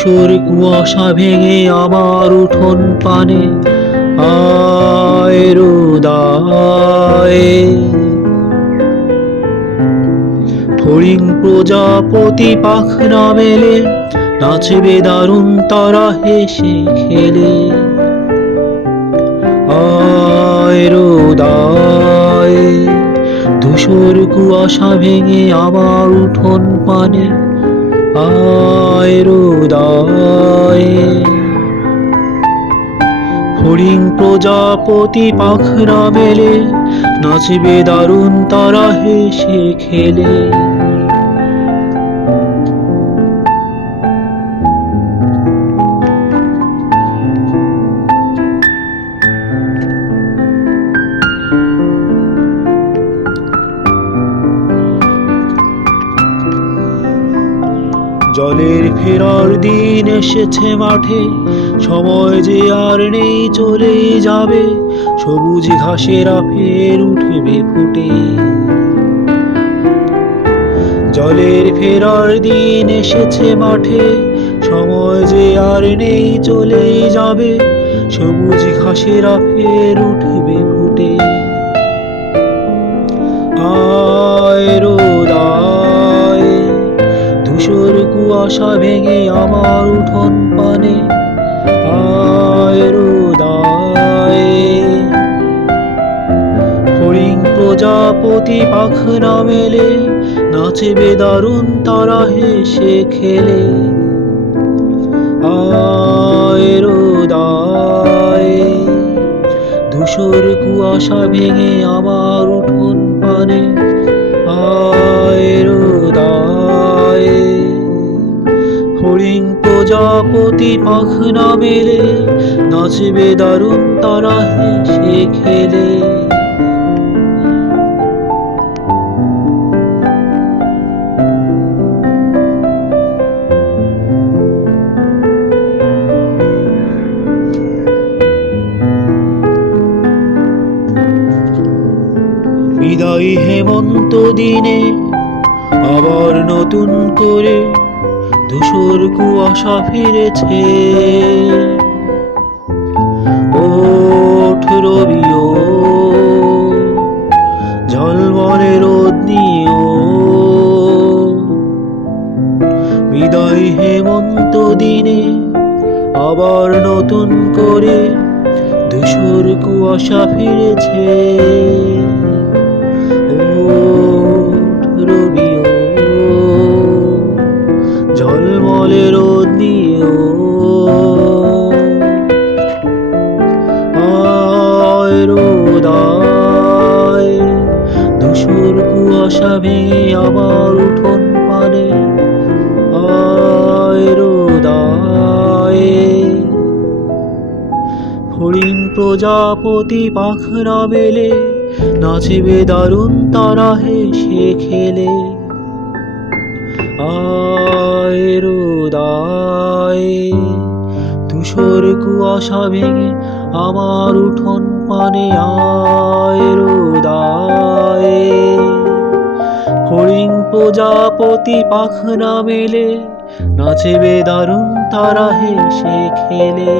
ধূসর কুয়াশা ভেঙে আমার উঠোন পানে আয় রোদায়ে। ফড়িং প্রজাপতি পাখনা মেলে নাচবে দারুণ তারা হেসে খেলে। আয় রোদায়ে, ধূসর কুয়াশা ভেঙে আমার উঠোন পানে আয় রোদায়ে। ফড়িং প্রজাপতি পাখনা মেলে নাচবে দারুণ তারা হেসে খেলে। জলের ফেরার দিন এসেছে মাঠে, সময় যে আর নেই চলেই যাবে। সবুজ ঘাসেরা ফের উঠবে ফুটে। জলের ফেরার দিন এসেছে মাঠে, সময় যে আর নেই চলেই যাবে। সবুজ ঘাসেরা ফের উঠবে ফুটে। আয় রোদায়ে, ধূসর কুয়াশা ভেঙে আমার উঠোন পানে আয় রোদায়ে। ফড়িং প্রজাপতি পাখনা মেলে নাচবে দারুণ তারা হেসে খেলে। আয় রোদায়ে, ধূসর কুয়াশা ভেঙে আমার উঠোন পানে আয় রোদায়ে। ফড়িং প্রজাপতি পাখনা মেলে নাচবে দারুণ তারা হেসে খেলে। বিদায়ী হেমন্ত দিনে আবার নতুন করে ধূসর কুয়াশা ফিরেছে। ওঠ রবিও, ঝলমলে রোদ নিও। বিদায়ী হেমন্ত দিনে আবার নতুন করে ধূসর কুয়াশা ফিরেছে। ওঠ রবিও, ঝলমলে রোদ নিও। আয় রোদায়ে, ধূসর কুয়াশা ভেঙে আমার উঠোন পানে আয় রোদায়ে। ফড়িং প্রজাপতি পাখনা মেলে নাচবে দারুণ তারা হেসে খেলে। আয় রোদায়ে, ধূসর কুয়াশা ভেঙে আমার উঠোন পানে আয় রোদায়ে। ফড়িং প্রজাপতি পাখনা মেলে নাচবে দারুণ তারা হেসে খেলে।